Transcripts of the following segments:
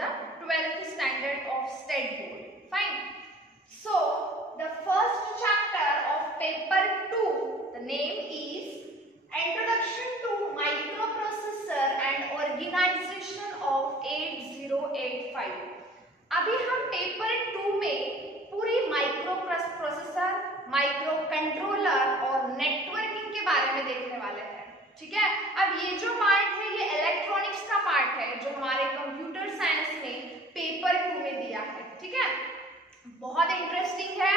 the 12th standard of state board. Fine. So the first chapter of paper 2, the name is introduction to microprocessor and organization of 8085. अभी हम paper 2 में पूरी micro processor, micro controller और networking के बारे में देखने वाले हैं. ठीक है. अब ये जो पार्ट है ये इलेक्ट्रॉनिक्स का पार्ट है जो हमारे कंप्यूटर साइंस में पेपर 2 में दिया है. ठीक है. बहुत इंटरेस्टिंग है.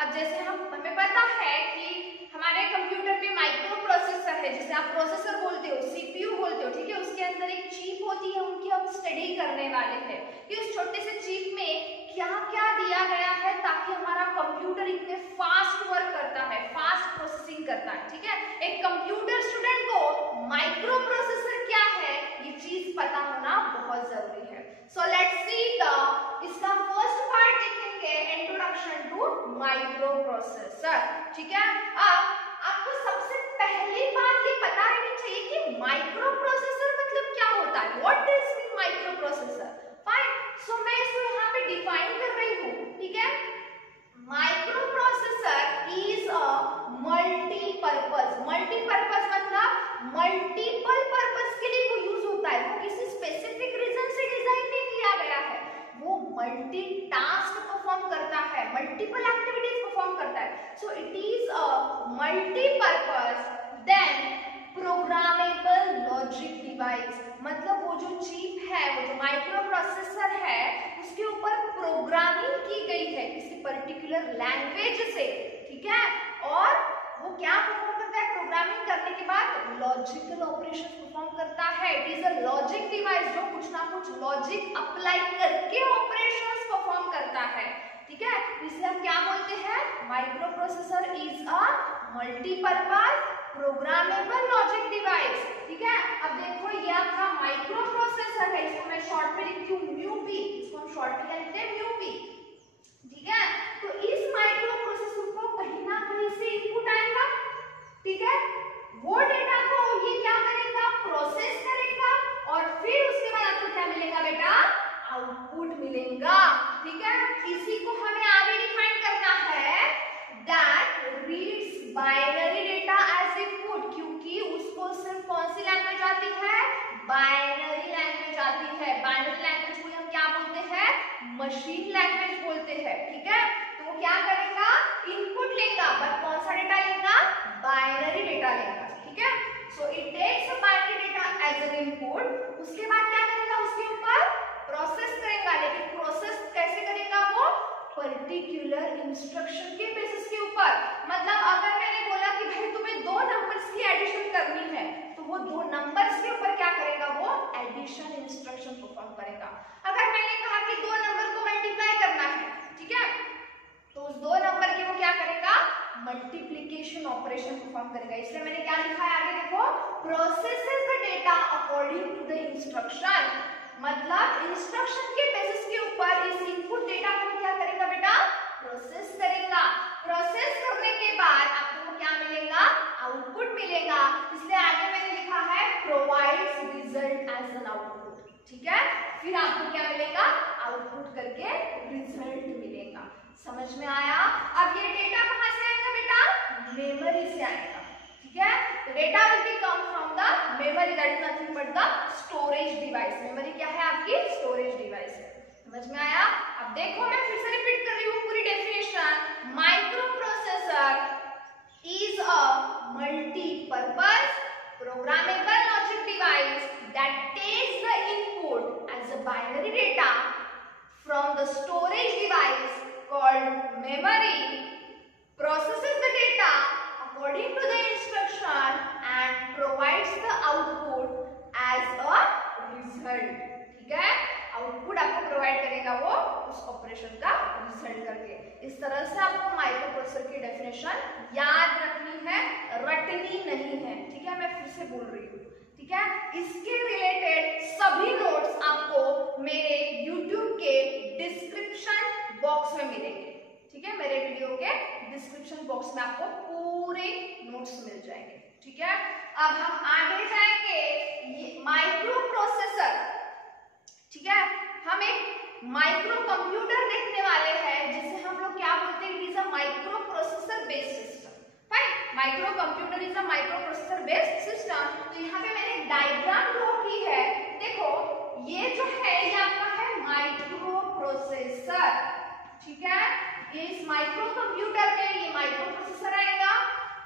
अब जैसे हमें पता है कि हमारे कंप्यूटर में माइक्रो प्रोसेसर है जिसे आप प्रोसेसर बोलते हो, सीपीयू बोलते हो. ठीक है. उसके अंदर एक चिप होती है, उनकी हम स्टडी करने वाले हैं कि उस छोटे से चिप में क्या क्या दिया गया है ताकि हमारा कंप्यूटर इतने फास्ट वर्क करता है, फास्ट प्रोसेसिंग करता है. ठीक है. एक कंप्यूटर स्टूडेंट को माइक्रो प्रोसेसर क्या है ये चीज पता होना बहुत जरूरी है. सो लेट्स सी द इसका फर्स्ट पार्ट देखेंगे, इंट्रोडक्शन टू माइक्रो प्रोसेसर. ठीक है. अब आपको सबसे पहली बात ये पता रहनी चाहिए कि माइक्रो प्रोसेसर मतलब क्या होता है. What does mean microprocessor. Fine. So मैं इसको यहाँ पे डिफाइन कर रही हूँ. ठीक है. Micro processor is a multipurpose. Multipurpose मतलब मल्टीपल पर्पज के लिए वो यूज होता है. वो किसी स्पेसिफिक रीजन से डिजाइन नहीं किया गया है. वो मल्टीटास्क परफॉर्म करता है, मल्टीपल एक्टिविटीज परफॉर्म करता है. So it is a multipurpose then programmable logic device. मतलब वो जो चिप है, वो जो माइक्रो प्रोसेसर है उसके ऊपर प्रोग्रामिंग की गई है किसी पर्टिकुलर लैंग्वेज से. ठीक है. और वो क्या परफॉर्म करता है, प्रोग्रामिंग करने के बाद लॉजिकल ऑपरेशंस परफॉर्म करता है. It is a logic device जो कुछ ना कुछ लॉजिक अप्लाई करके ऑपरेशंस परफॉर्म करता है. ठीक है. इसे हम क्या बोलते हैं, micro processor is a multipurpose programmable logic device. ठीक है. अब देखो ये आपका माइक्रो प्रोसेसर है, इसको मैं शॉर्ट में लिखती हूँ म्यूपी. इसको हम शॉर्ट में लिखते हैं म्यूपी. ठीक है. तो इस माइक्रो प्रोसेसर को कहीं ना कहीं से इनपुट आएगा. ठीक है. वो डेटा को ये क्या करेगा, प्रोसेस करेगा और फिर उसके बाद आपको क्या मिलेगा बेटा, आउटपुट मिलेगा. ठीक है. इसी को हमें आगे डिफाइन करना है that reads binary data as input. क्योंकि उसको सिर्फ कौन सी लैंग्वेज आती है, बाइनरी लैंग्वेज आती है. बाइनरी लैंग्वेज को हम क्या बोलते हैं, मशीन लैंग्वेज बोलते हैं. ठीक है. तो वो क्या करेगा, इनपुट लेगा बट कौन सा डेटा लेगा, बाइनरी डेटा लेगा. ठीक है. So it takes a binary data as an input. उसके बाद क्या करेगा, उसके ऊपर प्रोसेस करेगा. लेकिन प्रोसेस कैसे करेगा, वो पर्टिकुलर इंस्ट्रक्शन के बेसिस के ऊपर. मतलब अगर मैंने बोला कि भाई तुम्हें दो नंबर्स की एडिशन करनी है तो वो दो नंबर्स के ऊपर क्या करेगा, वो एडिशन इंस्ट्रक्शन परफॉर्म करेगा. अगर मैंने कहा कि दो नंबर को मल्टीप्लाई करना है, ठीक है, तो उस दो नंबर के वो क्या करेगा, मल्टीप्लिकेशन ऑपरेशन परफॉर्म करेगा. इसलिए मैंने क्या लिखा है आगे देखो, processes the data according to the instruction. मतलब इंस्ट्रक्शन के बेसिस के ऊपर इस इनपुट डेटा को क्या करेगा बेटा, प्रोसेस करेगा. प्रोसेस करने के बाद आपको क्या मिलेगा, आउटपुट मिलेगा. इसलिए आगे मैंने लिखा है provides result as an output. ठीक है. फिर आपको क्या मिलेगा, आउटपुट करके रिजल्ट मिलेगा. समझ में आया. अब ये डेटा कहां से आएगा बेटा, मेमोरी से आएगा. ठीक है. The data will be come from the memory, that is nothing but the storage device. Memory क्या है आपकी, स्टोरेज डिवाइस है. समझ में आया. अब देखो मैं फिर से रिपीट कर रही हूँ पूरी definition. Micro processor is a multipurpose programmable logic device that takes the input as a binary data from the storage device called memory, processes the data according to the instruction and provides the output as a result. ठीक है. Output आपको provide करेगा वो उस operation का result करके. इस तरह से आपको माइक्रो प्रोसेसर की डेफिनेशन याद रखनी है, रटनी नहीं है. ठीक है. मैं फिर से बोल रही हूँ. ठीक है. इसके रिलेटेड सभी नोट्स आपको मेरे YouTube के डिस्क्रिप्शन बॉक्स में मिलेंगे. ठीक है. मेरे वीडियो के डिस्क्रिप्शन बॉक्स में आपको पूरे नोट्स मिल जाएंगे. ठीक है. अब हम आगे जाएंगे. माइक्रो प्रोसेसर, ठीक है, हम एक micro computer is a micro processor based system. तो यहाँ पे मैंने एक डायग्राम ड्रॉ की है। देखो ये जो है ये आपका है माइक्रो प्रोसेसर, ठीक है। ये इस माइक्रो कंप्यूटर में ये माइक्रो प्रोसेसर आएगा,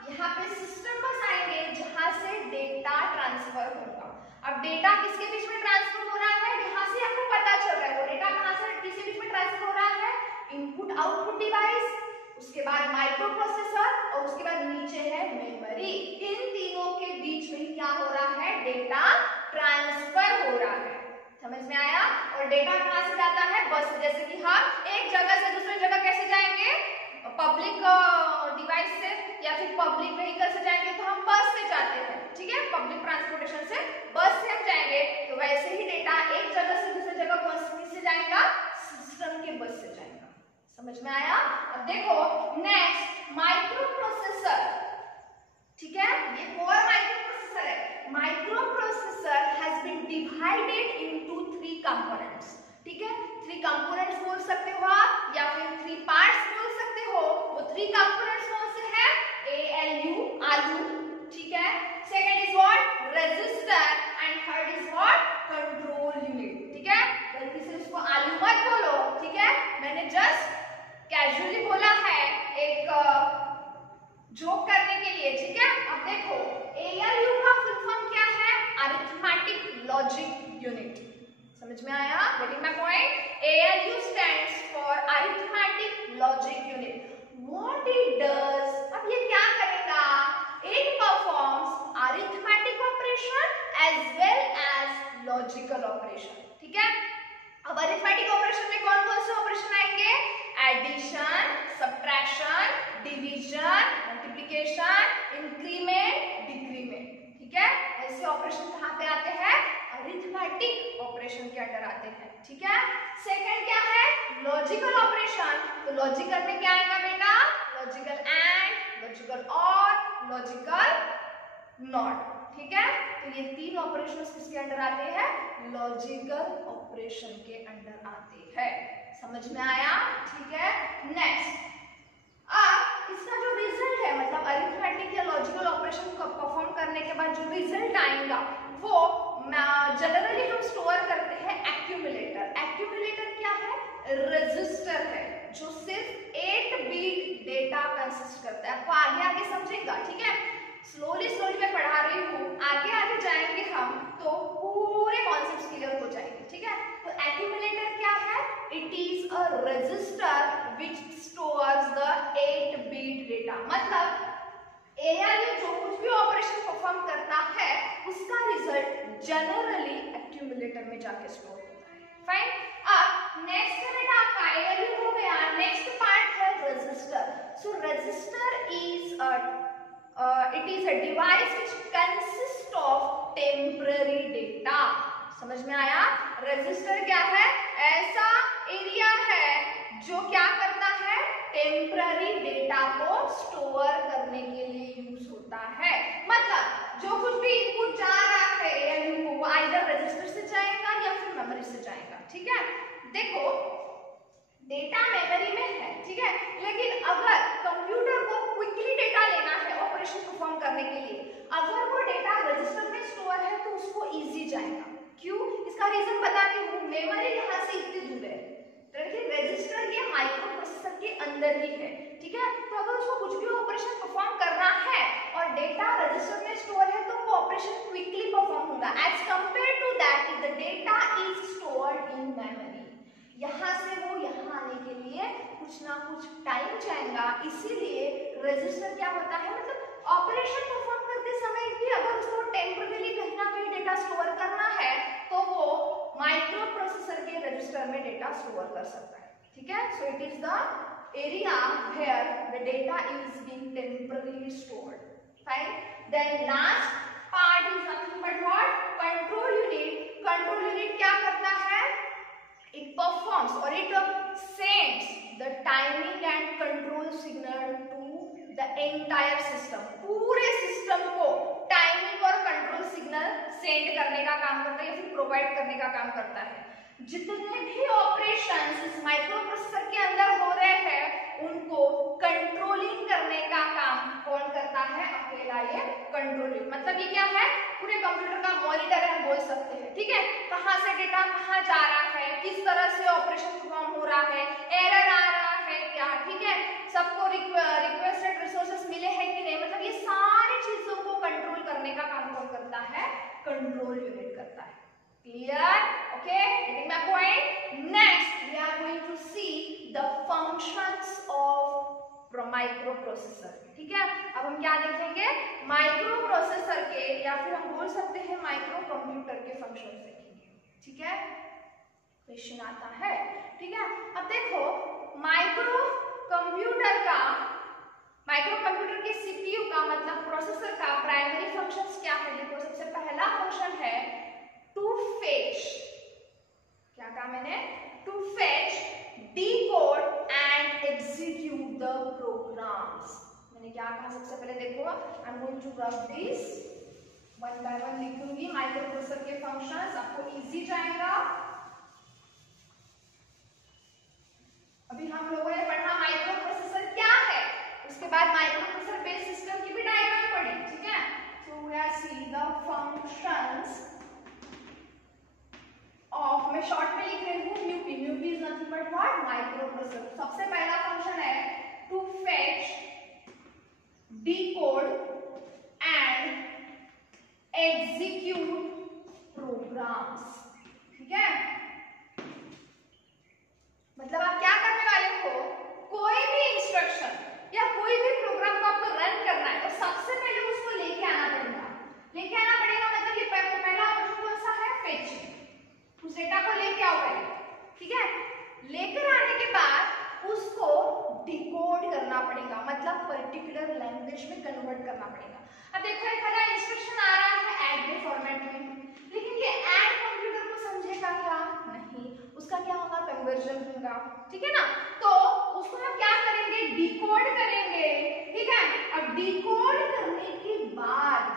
यहाँ पे सिस्टम बस आएंगे जहां से डेटा ट्रांसफर होगा। अब डेटा किसके बीच में ट्रांसफर हो रहा है, यहाँ से आपको पता चल रहा है वो डेटा कहां से किसके बीच में ट्रांसफर हो रहा है, इनपुट आउटपुट डिवाइस, उसके बाद माइक्रो प्रोसेसर और उसके बाद नीचे है मेमोरी। इन तीनों के बीच में क्या हो रहा है, डेटा ट्रांसफर हो रहा है। समझ में आया। और डेटा कहां से जाता है, बस से। जैसे कि हम एक जगह से दूसरी जगह कैसे जाएंगे, पब्लिक डिवाइस से या फिर पब्लिक व्हीकल से जाएंगे तो हम बस से जाते हैं, ठीक है। पब्लिक ट्रांसपोर्टेशन से बस से हम जाएंगे, तो वैसे ही डेटा एक जगह से दूसरी जगह किससे जाएगा, सिस्टम के बस से जाएगा। समझ में आया। अब देखो नेक्स्ट माइक्रो प्रोसेसर, ठीक है। ये कोर माइक्रो प्रोसेसर है। Microprocessor has been divided into 3 components, ठीक है। 3 कंपोनेंट्स बोल सकते हो आप या फिर 3 पार्ट्स बोल सकते हो। वो 3 कंपोनेंट्स कौन से हैं, ALU आलू, ठीक है। Second is what, register and third is what, control unit, ठीक है। गलती से इसको आलू मत बोलो, ठीक है। मैंने जस्ट कैजुअली बोला है एक जोक करने के लिए, ठीक है। अब देखो ALU का फुल फॉर्म क्या है, अरिथमेटिक लॉजिक यूनिट। समझ में आया, getting my point. ALU stands for arithmetic logic unit. What it does, अब ये क्या करेगा, it performs arithmetic operation as well as logical operation, ठीक है। अब अरिथमेटिक ऑपरेशन में कौन कौन से ऑपरेशन आएंगे, addition, subtraction, division, multiplication, increment, decrement, ठीक है। ऐसे ऑपरेशन कहाँ पे आते हैं, अरिथमेटिक ऑपरेशन के अंडर आते हैं, ठीक है। सेकंड क्या है, लॉजिकल ऑपरेशन। तो लॉजिकल में क्या आएगा बेटा, लॉजिकल एंड, लॉजिकल और, लॉजिकल नॉट, ठीक है। तो ये 3 ऑपरेशंस किसके अंडर आते हैं, लॉजिकल ऑपरेशन के अंडर आते हैं। समझ में आया, ठीक है। नेक्स्ट, अब इसका जो रिजल्ट है, मतलब अरिथमेटिक या लॉजिकल ऑपरेशन को परफॉर्म करने के बाद जो रिजल्ट आएगा वो जनरली हम स्टोर करते हैं एक्यूमुलेटर। एक्यूमुलेटर क्या है, रजिस्टर है जो सिर्फ 8 बिट डेटा कंसिस्ट करता है। आपको आगे आगे समझेगा, ठीक है। स्लोली मैं पढ़ा रही हूँ, आगे आगे जाएंगे हम तो पूरे कॉन्सेप्ट्स क्लियर हो जाएंगे, ठीक है। तो एक्यूमुलेटर क्या है, it is a register which stores the 8 bit data. मतलब ALU जो कुछ भी ऑपरेशन परफॉर्म करता है उसका रिजल्ट जनरली एक्यूमुलेटर में जाके स्टोर होता है। फाइन। अब नेक्स्ट है बेटा आपका ALU हो गया, नेक्स्ट पार्ट है register. So register is it is a device which consists of temporary data। समझ में आया। रजिस्टर क्या है, ऐसा एरिया है जो क्या करता है, टेम्पररी डेटा को स्टोर करने के लिए यूज होता है। मतलब जो कुछ भी इनपुट जा रहा है ALU को, वो आइदर रजिस्टर से जाएगा या फिर मेमोरी से जाएगा, ठीक है। देखो डेटा मेमोरी में है, ठीक है, लेकिन अगर कंप्यूटर को क्विकली डेटा लेना है ऑपरेशन परफॉर्म करने के लिए, अगर वो डेटा रजिस्टर में स्टोर है तो उसको इजी जाएगा। क्यों, इसका रीजन बताती हूँ। मेमोरी यहाँ से इतनी दूर है, रजिस्टर ये माइक्रो प्रोसेसर के अंदर ही है, ठीक है। तो अगर उसको कुछ भी ऑपरेशन परफॉर्म करना है और डेटा रजिस्टर में स्टोर है तो वो ऑपरेशन क्विकली परफॉर्म होगा as compare to that if the data is stored in memory. यहाँ से वो यहाँ आने के लिए कुछ ना कुछ टाइम जाएगा, इसीलिए रजिस्टर क्या होता है, मतलब ऑपरेशन परफॉर्म करते समय भी अगर उसको टेम्पररी कहीं ना कहीं डेटा स्टोर करना है तो वो माइक्रो प्रोसेसर के रजिस्टर में डेटा स्टोर कर सकता है, ठीक है। So it is the area where the data is being temporary stored. Fine. Then last part is nothing but what, control unit. Control unit क्या करता है, it performs or it sends the timing and control signal to the entire system। पूरे system को timing और control signal send करने का काम करता है या फिर प्रोवाइड करने का काम करता है। जितने भी ऑपरेशंस इस माइक्रो प्रोसेसर के अंदर हो रहे हैं उनको कंट्रोलिंग करने का काम कौन करता है? अकेला ये कंट्रोलिंग। मतलब ये क्या है? पूरे कंप्यूटर का मॉनिटर है, हम बोल सकते हैं। ठीक है, कहां से डेटा कहां जा रहा है, किस तरह से ऑपरेशन परफॉर्म हो रहा है, एरर आ रहा है क्या, ठीक है, सबको रिक्वेस्टेड रिसोर्सेस मिले हैं कि नहीं, मतलब ये सारी चीजों को कंट्रोल करने का काम कौन करता है? कंट्रोल यूनिट करता है। Clear? Okay, getting my point? Next, we are going to see the functions of microprocessor. ठीक है, अब हम क्या देखेंगे? माइक्रो प्रोसेसर के, या फिर हम बोल सकते हैं माइक्रो कंप्यूटर के फंक्शन देखेंगे। ठीक है, क्वेश्चन आता है। ठीक है, अब देखो माइक्रो कंप्यूटर के सीपीयू का मतलब प्रोसेसर का प्राइमरी फंक्शंस क्या है? देखो सबसे पहला फंक्शन है टू फेच। क्या कहा मैंने? To fetch, decode and execute the programs. मैंने क्या कहा? सबसे पहले देखो, I am going to rub this one by one लिखूंगी माइक्रो प्रोसेसर के फंक्शंस, आपको इजी जाएगा। अभी हम लोगों ने पढ़ा माइक्रो प्रोसेसर क्या है, उसके बाद माइक्रो प्रोसेसर बेस्ड सिस्टम की भी डायग्राम पढ़ी। ठीक है, so we are see the functions of, मैं शॉर्ट में लिख रही हूँ mu P. Mu P is nothing but what? Microprocessor. सबसे पहला फंक्शन है to fetch, decode and execute programs. ठीक है, मतलब आप क्या करने वाले हो? कोई भी इंस्ट्रक्शन या कोई भी प्रोग्राम को आपको रन करना है तो सबसे पहले उसको लेके आना पड़ेगा। लेके आना पड़ेगा मतलब ये पहला ऑप्शन कौन सा है? फेचिंग। उस डेटा को लेके आओ पहले। ठीक है, लेकर आने के बाद उसको डिकोड करना पड़ेगा, मतलब पर्टिकुलर लैंग्वेज में कन्वर्ट करना पड़ेगा। अब देखो एक बड़ा इंस्ट्रक्शन आ रहा है ऐड के फॉर्मेट में, लेकिन ये ऐड कंप्यूटर को समझेगा क्या? नहीं, उसका क्या होगा? कन्वर्जन होगा। ठीक है ना, तो उसको हम क्या करेंगे? डिकोड करेंगे। ठीक है, अब डिकोड करने के बाद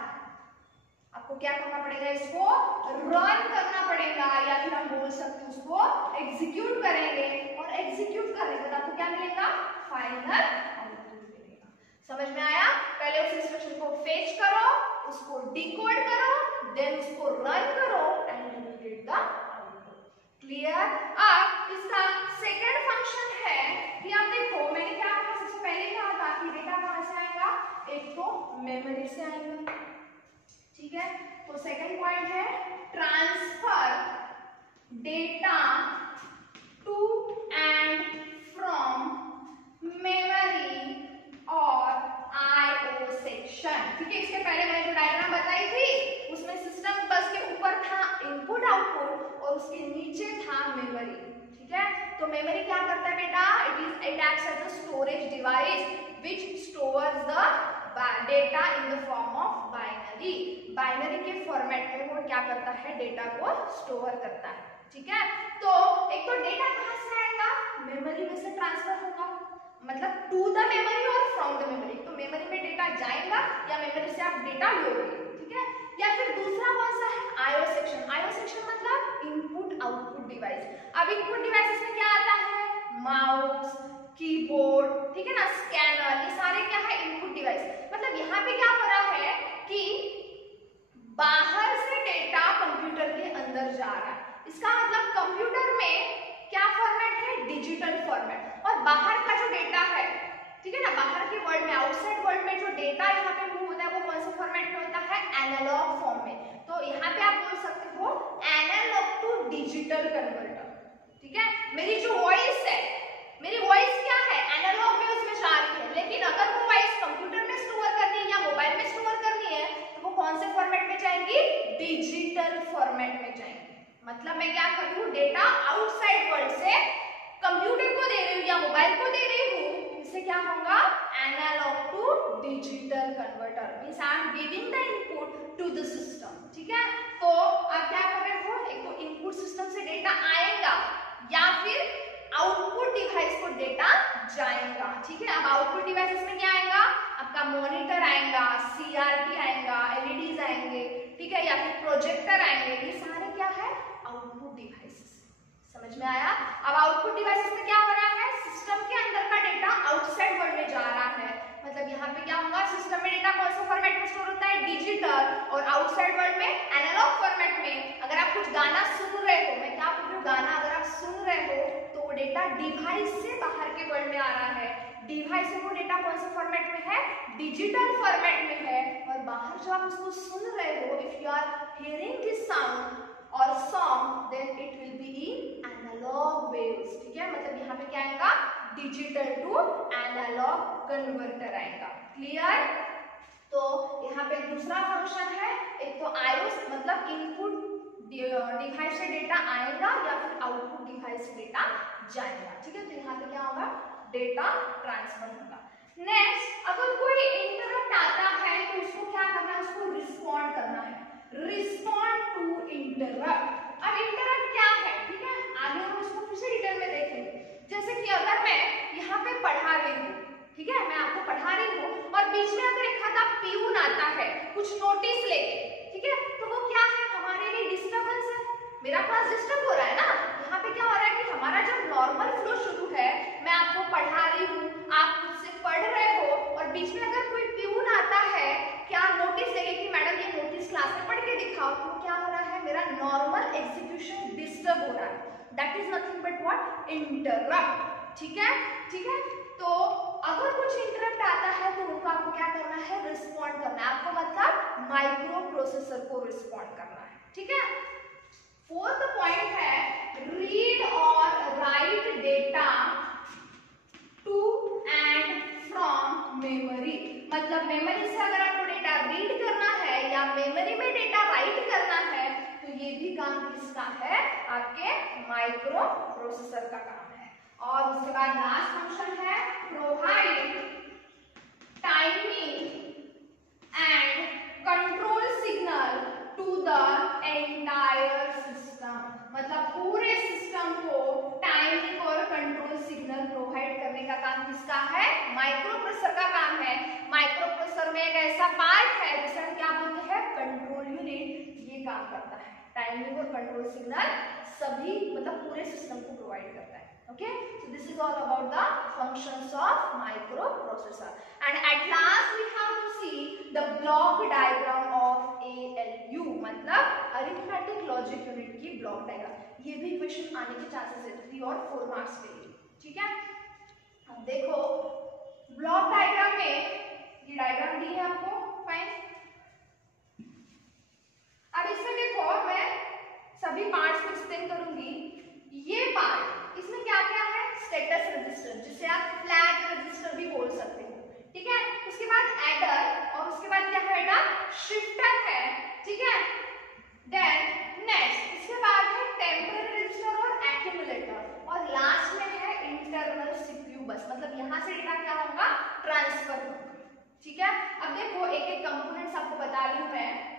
आपको क्या करना पड़ेगा? इसको रन करना पड़ेगा, या फिर हम बोल सकते हैं उसको एग्जीक्यूट करेंगे, और एग्जीक्यूट करने के बाद आपको क्या मिलेगा? फाइनल आउटपुट मिलेगा। समझ में आया? पहले उस इंस्ट्रक्शन को फेच करो, उसको डिकोड करो, देन उसको रन करो and you will get the output. Clear? अब इसका सेकंड फंक्शन है कि आप देखो मैंने क्या कहा? सबसे पहले कहा था कि डेटा कहां से आएगा? एक तो मेमोरी से आएगा। ठीक है, तो सेकंड पॉइंट है transfer data to and from memory और आईओ सेक्शन। ठीक है, इसके पहले मैंने जो डायग्राम बताई थी उसमें सिस्टम बस के ऊपर था इनपुट आउटपुट और उसके नीचे था मेमोरी। ठीक है, तो मेमोरी क्या करता है बेटा? It acts as a storage device which stores the data in the form of binary. Binary के फॉर्मेट में वो क्या करता है? डेटा को स्टोर करता है। ठीक है, तो एक तो डेटा कहां से आएगा? मेमोरी में से ट्रांसफर होगा, मतलब टू द मेमोरी और फ्रॉम द मेमोरी। तो मेमोरी में डेटा जाएगा या मेमोरी से आप डेटा लोगे। ठीक है, या फिर दूसरा कौन सा है? IO section. आईओ सेक्शन मतलब इनपुट आउटपुट डिवाइस। अब इनपुट डिवाइसेस में क्या आता है? माउस, कीबोर्ड, ठीक है ना, स्कैनर, ये सारे क्या है? Input device. मतलब यहाँ पे क्या हो रहा है कि बाहर से डेटा कंप्यूटर के अंदर जा रहा है। इसका मतलब कंप्यूटर में क्या फॉर्मेट है? Digital format. और बाहर का जो डेटा है, ठीक है ना, बाहर के वर्ल्ड में, आउटसाइड वर्ल्ड में जो डेटा यहाँ पे मूव होता है वो कौन से फॉर्मेट में होता है? एनालॉग फॉर्म में। तो यहाँ पे आप बोल सकते हो एनालॉग टू डिजिटल कन्वर्टर। ठीक है, मेरी जो वॉइस है, मेरी वॉइस क्या है? एनालॉग में उसमें जा रही है, लेकिन अगर वो वॉइस कंप्यूटर में स्टोर करनी है या मोबाइल में स्टोर करनी है तो वो कौन से फॉर्मेट में जाएंगी? डिजिटल फॉर्मेट में जाएंगी। मतलब मैं क्या कर रही हूँ? डेटा आउटसाइड वर्ल्ड से कंप्यूटर को दे रही हूँ या मोबाइल को दे रही हूँ, इससे क्या होगा? Analogue to digital converter means I am giving the input to the system. ठीक है, तो आप क्या कर रहे हो? एक तो इनपुट सिस्टम से डेटा आएगा या फिर आउटपुट डिवाइस को डेटा जाएगा। ठीक है, अब आउटपुट डिवाइसेस में क्या आएगा? आपका मॉनिटर आएगा, सीआरटी आएगा, एलईडीज आएंगे, ठीक है, या फिर प्रोजेक्टर आएंगे। ये सारे क्या है? Output devices. समझ में आया? अब आउटपुट डिवाइसेस में क्या हो रहा है, सिस्टम के अंदर का डेटा आउटसाइड वर्ल्ड में जा रहा है। मतलब यहाँ पे क्या होगा, सिस्टम में डेटा कौन सा फॉर्मेट में स्टोर होता है, डिजिटल, और आउटसाइड वर्ल्ड में एनालॉग फॉर्मेट में। अगर आप कुछ गाना सुन रहे हो, मैं क्या बोल रही हूँ, गाना अगर आप सुन रहे हो तो वो डेटा डिवाइस से बाहर के वर्ल्ड में आ रहा है, डिवाइस से वो डेटा कौन से फॉर्मेट में है, डिजिटल फॉर्मेट में है, और बाहर जब आप उसको सुन रहे हो, if you are hearing this sound और song, then it will be in analog waves. ठीक है, मतलब यहाँ पे क्या आएगा, डिजिटल टू एनालॉग कन्वर्टर आएगा। क्लियर? तो यहाँ पे दूसरा फंक्शन है, एक तो आयोस मतलब इनपुट डिवाइस से डेटा आएगा या फिर आउटपुट डिवाइस से डेटा जाएगा। ठीक है, तो यहाँ पे क्या होगा, डेटा ट्रांसफर होगा। नेक्स्ट, अगर कोई इंटरप्ट आता है तो उसको क्या करना है, उसको रिस्पॉन्ड करना है, रिस्पॉन्ड टू इंटरप्ट। अब इंटरप्ट क्या है, ठीक है, आगे हम उसको फिर से डिटेल में देखेंगे। जैसे कि अगर मैं यहाँ पे पढ़ा रही हूँ, ठीक है, मैं आपको पढ़ा रही हूँ और बीच में अगर एक आधा प्यून आता है कुछ नोटिस लेके, ठीक है, तो वो क्या है, हमारे लिए डिस्टर्बेंस है, मेरा क्लास डिस्टर्ब हो रहा है ना। यहाँ पे क्या हो रहा है कि हमारा जब नॉर्मल फ्लो शुरू है, मैं आपको पढ़ा रही हूँ, आप मुझसे पढ़ रहे हो, और बीच में अगर कोई प्यून आता है क्या नोटिस लेके कि मैडम ये नोटिस क्लास में पढ़ के दिखाओ, तो क्या हो रहा है, मेरा नॉर्मल एग्जीक्यूशन डिस्टर्ब हो रहा है। That is nothing but what, interrupt. ठीक है, ठीक है। तो अगर कुछ इंटरप्ट आता है तो उनको आपको क्या करना है, रिस्पॉन्ड करना है। आपको मतलब माइक्रो प्रोसेसर को रिस्पॉन्ड करना है। ठीक है। फोर्थ पॉइंट है रीड और write data to and from memory. मतलब मेमोरी से अगर आपको डेटा रीड करना है या मेमोरी में डेटा राइट करना है तो ये भी काम किसका है, आपके माइक्रो प्रोसेसर का काम है। और उसके बाद लास्ट फंक्शन है provide timing and control signal to the entire system. मतलब पूरे सिस्टम को टाइमिंग और कंट्रोल सिग्नल प्रोवाइड करने का काम किसका है, माइक्रो प्रोसेसर का काम है। माइक्रो प्रोसेसर में एक ऐसा पार्ट है जिसे हम क्या बोलते हैं, कंट्रोल यूनिट। ये काम करता है, टाइमिंग और कंट्रोल सिग्नल सभी मतलब पूरे सिस्टम को प्रोवाइड करता है। Okay, so this is all about the functions of microprocessor. And at last we have to see the block diagram of ALU, मतलब arithmetic logic unit की block diagram। ये भी क्वेश्चन आने के चांसेस है 3 और 4 मार्क्स के लिए। ठीक है, अब देखो ब्लॉक डायग्राम में ये डायग्राम दी है आपको, फाइन। अब इसमें देखो मैं सभी पार्ट्स को एक्सप्लेन करूंगी। ये पार्ट, इसमें क्या क्या है, स्टेटस रजिस्टर, जिसे आप फ्लैग रजिस्टर भी बोल सकते हो। ठीक है, उसके बाद एडर, और उसके बाद क्या है बेटा, शिफ्टर है। ठीक है, देन नेक्स्ट इसके बाद है टेम्पररी रजिस्टर और एक्यूमुलेटर, और लास्ट में है इंटरनल सीपीयू बस। मतलब यहाँ से डेटा क्या होगा, ट्रांसफर होगा। ठीक है, अब देखो एक एक कंपोनेंट्स आपको बता रही हूँ मैं।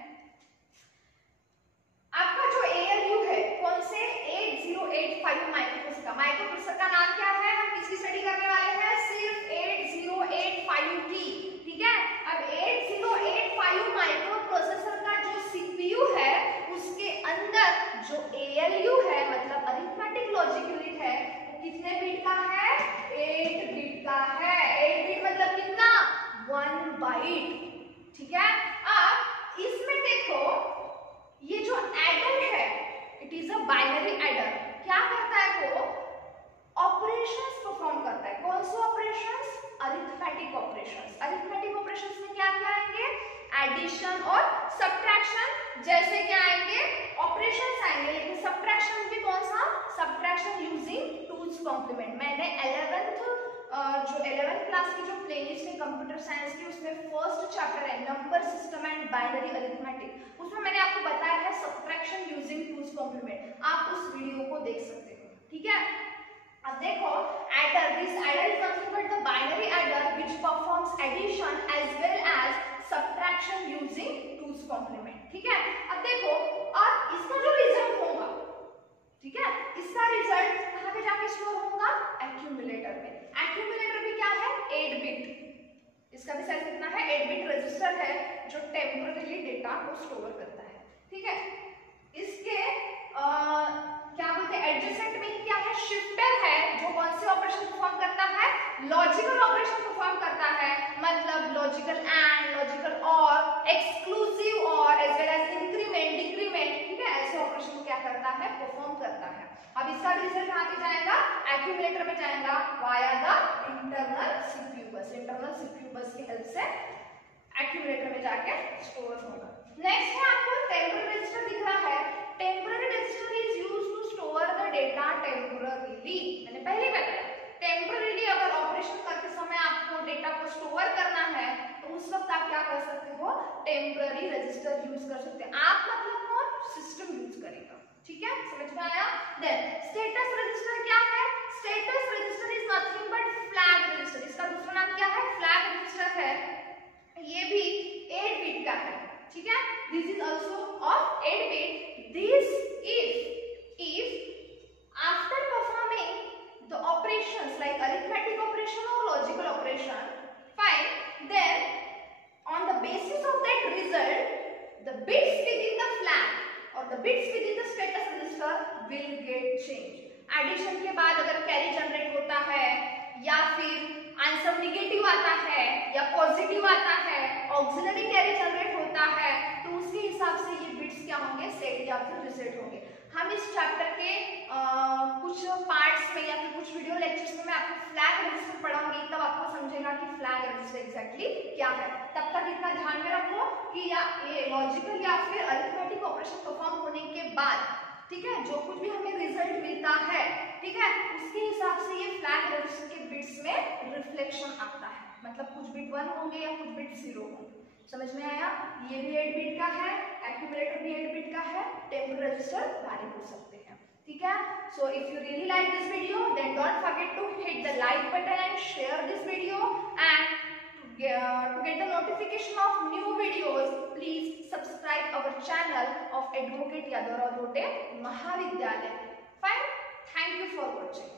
आपका जो ALU है कौन से 8085 माइक्रोप्रोसेसर का, माइक्रोप्रोसेसर का नाम क्या है, हम किसकी स्टडी करने वाले हैं, सिर्फ 8085 की। ठीक है, अब 8085 माइक्रोप्रोसेसर का जो CPU है उसके अंदर जो ALU है मतलब अरिथमेटिक लॉजिक यूनिट है वो कितने बिट का है, 8 बिट का है। 8 बिट मतलब कितना, 1 बाइट। ठीक है, अब इसमें देखो ये जो एडर है it is a binary adder. क्या करता है वो, ऑपरेशंस परफॉर्म करता है। कौन से operations, arithmetic operations. Arithmetic operations में क्या क्या आएंगे, एडिशन और सब्ट्रैक्शन जैसे क्या आएंगे, ऑपरेशंस आएंगे। लेकिन सब्ट्रैक्शन भी कौन सा, सब्ट्रैक्शन यूजिंग टूज कॉम्प्लीमेंट। मैंने 11th क्लास की जो प्लेलिस्ट है कंप्यूटर साइंस की, उसमें फर्स्ट चैप्टर है number system and binary arithmetic, उसमें मैंने आपको बताया है सब्ट्रैक्शन यूजिंग टूज कॉम्प्लीमेंट। आप उस वीडियो को देख सकते हो। ठीक है, अब देखो adder, this adder is nothing but the binary adder which performs addition as well as subtraction using two's complement. ठीक है, अब देखो और इसका जो रिजल्ट होगा, ठीक है, इसका रिजल्ट कहां पे जाके स्टोर होगा, एक्यूमुलेटर में। एक्यूमुलेटर भी क्या है, 8 बिट। इसका भी साइज कितना है, 8 बिट रजिस्टर है जो टेम्पररी डेटा को स्टोर करता है। ठीक है, इसके क्या बोलते हैं, एडजेसेंट में लॉजिकल ऑपरेशन परफॉर्म करता है, मतलब logical and, logical or, exclusive or, as well as increment, decrement, ठीक है, ऐसे ऑपरेशन को क्या करता है, परफॉर्म करता है। अब इसका भी रिजल्ट कहाँ पे जाएगा, एक्यूमुलेटर में जाएगा वाया द इंटरनल सीपीयू बस। इंटरनल सीपीयू बस की हेल्प से एक्यूमुलेटर में जाके स्टोर होगा। नेक्स्ट है आपको टेम्पररी रजिस्टर दिख रहा है। Temporary register is used to store the data temporarily. मैंने पहले बताया टेम्पररीली अगर ऑपरेशन करते समय आपको डेटा को स्टोर करना है तो उस वक्त आप क्या कर सकते हो, टेम्पररी रजिस्टर यूज कर सकते हैं। आप मतलब कौन, सिस्टम यूज करेगा, ठीक है, समझ में आया। देन स्टेटस रजिस्टर क्या है, status register is nothing but flag register. इसका दूसरा नाम क्या है, फ्लैग रजिस्टर है। ये भी 8 बिट का है, ठीक है, this is also of 8 bit. This if after performing the operations like arithmetic operation or logical operation, fine, then on the basis of that result the bits within the flag or the bits within the status register will get changed. Addition के बाद अगर carry generate होता है या फिर answer negative आता है या पॉजिटिव आता है, ऑक्सिलरी कैरी जनरेट होता है, तो उसके हिसाब से ये बिट्स क्या होंगे, सेट या फिर रीसेट होंगे। हम इस चैप्टर के कुछ पार्ट्स में या फिर कुछ वीडियो लेक्चर्स में मैं आपको फ्लैग रजिस्टर पढ़ाऊंगी, तब आपको समझेगा कि फ्लैग रजिस्टर एग्जैक्टली क्या है। तब तक इतना ध्यान में रखो कि या ये लॉजिकल या फिर अरिथमेटिक ऑपरेशन परफॉर्म होने के बाद, ठीक है, जो कुछ भी हमें रिजल्ट मिलता है, ठीक है, उसके हिसाब से ये फ्लैग रजिस्टर के बिट्स में रिफ्लेक्शन आता है, मतलब कुछ बिट 1 होंगे या कुछ बिट 0 होंगे। समझ में आया। ये भी 8 बिट का है, एक्यूमुलेटर भी 8 बिट का है, टेम्पररी रजिस्टर वैरी हो सकते हैं, ठीक है। So if you really like this video then don't forget to hit the like button and share this video, and to get the notification of new videos please subscribe our channel of Advocate Yadavarav Dhote Mahavidyalaya. Fine, thank you for watching.